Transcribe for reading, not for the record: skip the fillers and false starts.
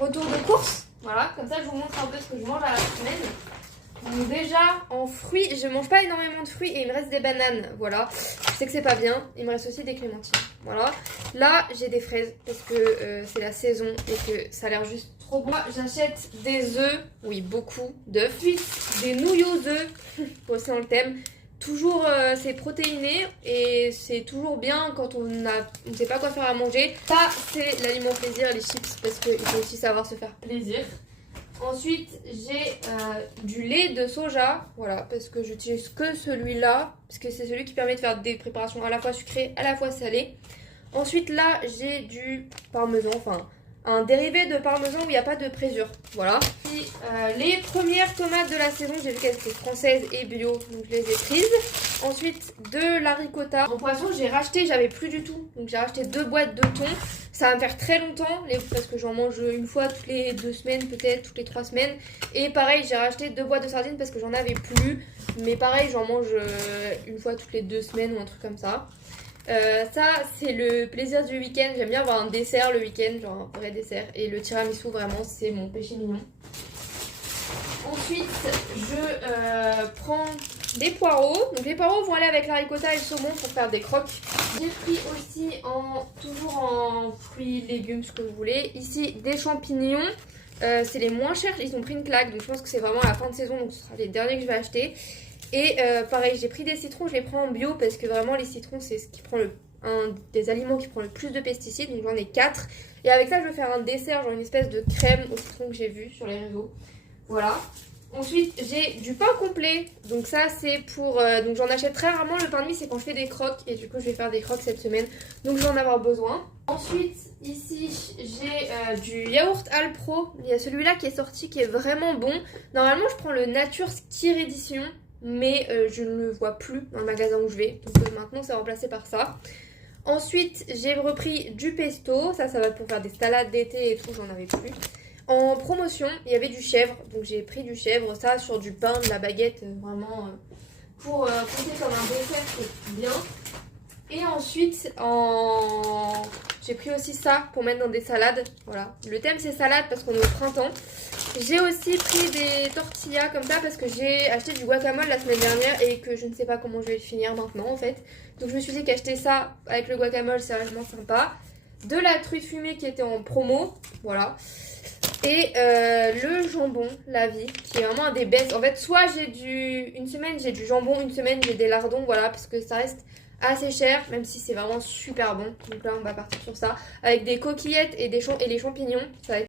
retour de course. Voilà, comme ça je vous montre un peu ce que je mange à la semaine. Donc déjà, en fruits, je mange pas énormément de fruits et il me reste des bananes, voilà. Je sais que c'est pas bien, il me reste aussi des clémentines, voilà. Là, j'ai des fraises parce que c'est la saison et que ça a l'air juste trop bon. J'achète des œufs, oui, beaucoup d'œufs. Ensuite, des nouilles aux œufs, pour aussi dans le thème. Toujours, c'est protéiné et c'est toujours bien quand on ne sait pas quoi faire à manger. Ça, c'est l'aliment plaisir, les chips, parce qu'il faut aussi savoir se faire plaisir. Ensuite, j'ai du lait de soja, voilà, parce que j'utilise que celui-là, parce que c'est celui qui permet de faire des préparations à la fois sucrées, à la fois salées. Ensuite, là, j'ai du parmesan, enfin, un dérivé de parmesan où il n'y a pas de présure, voilà. Puis, les premières tomates de la saison, j'ai vu qu'elles étaient françaises et bio, donc je les ai prises. Ensuite, de la ricotta. En poisson, j'ai racheté, j'avais plus du tout, donc j'ai racheté 2 boîtes de thon. Ça va me faire très longtemps, parce que j'en mange une fois toutes les 2 semaines, peut-être toutes les 3 semaines. Et pareil, j'ai racheté 2 boîtes de sardines parce que j'en avais plus. Mais pareil, j'en mange une fois toutes les 2 semaines ou un truc comme ça. Ça, c'est le plaisir du week-end. J'aime bien avoir un dessert le week-end, genre un vrai dessert. Et le tiramisu, vraiment, c'est mon péché mignon. Ensuite, je prends des poireaux. Donc les poireaux vont aller avec la ricotta et le saumon pour faire des croques. J'ai pris aussi toujours en fruits, légumes, ce que vous voulez. Ici, des champignons. C'est les moins chers, ils ont pris une claque. Donc je pense que c'est vraiment à la fin de saison. Donc ce sera les derniers que je vais acheter. Et pareil, j'ai pris des citrons. Je les prends en bio parce que vraiment les citrons, c'est ce qui prend un des aliments qui prend le plus de pesticides. Donc j'en ai 4. Et avec ça, je vais faire un dessert, genre une espèce de crème au citron que j'ai vu sur les réseaux. Voilà. Ensuite, j'ai du pain complet. Donc ça, c'est pour... donc j'en achète très rarement. Le pain de mie, c'est quand je fais des croques. Et du coup, je vais faire des croques cette semaine. Donc je vais en avoir besoin. Ensuite, ici, j'ai du yaourt Alpro. Il y a celui-là qui est sorti, qui est vraiment bon. Normalement, je prends le Nature Skir Edition. Mais je ne le vois plus dans le magasin où je vais. Donc maintenant, c'est remplacé par ça. Ensuite, j'ai repris du pesto. Ça va pour faire des salades d'été et tout. J'en avais plus. En promotion, il y avait du chèvre, donc j'ai pris du chèvre, ça sur du pain, de la baguette, vraiment pour compter comme un dessert, c'est bien. Et ensuite, j'ai pris aussi ça pour mettre dans des salades, voilà. Le thème c'est salade parce qu'on est au printemps. J'ai aussi pris des tortillas comme ça parce que j'ai acheté du guacamole la semaine dernière et que je ne sais pas comment je vais le finir maintenant en fait. Donc je me suis dit qu'acheter ça avec le guacamole c'est vachement sympa. De la truite fumée qui était en promo, voilà. Et le jambon, la vie, qui est vraiment un des best. En fait, soit une semaine j'ai du jambon, une semaine j'ai des lardons, voilà, parce que ça reste assez cher, même si c'est vraiment super bon. Donc là, on va partir sur ça. Avec des coquillettes et les champignons, ça va être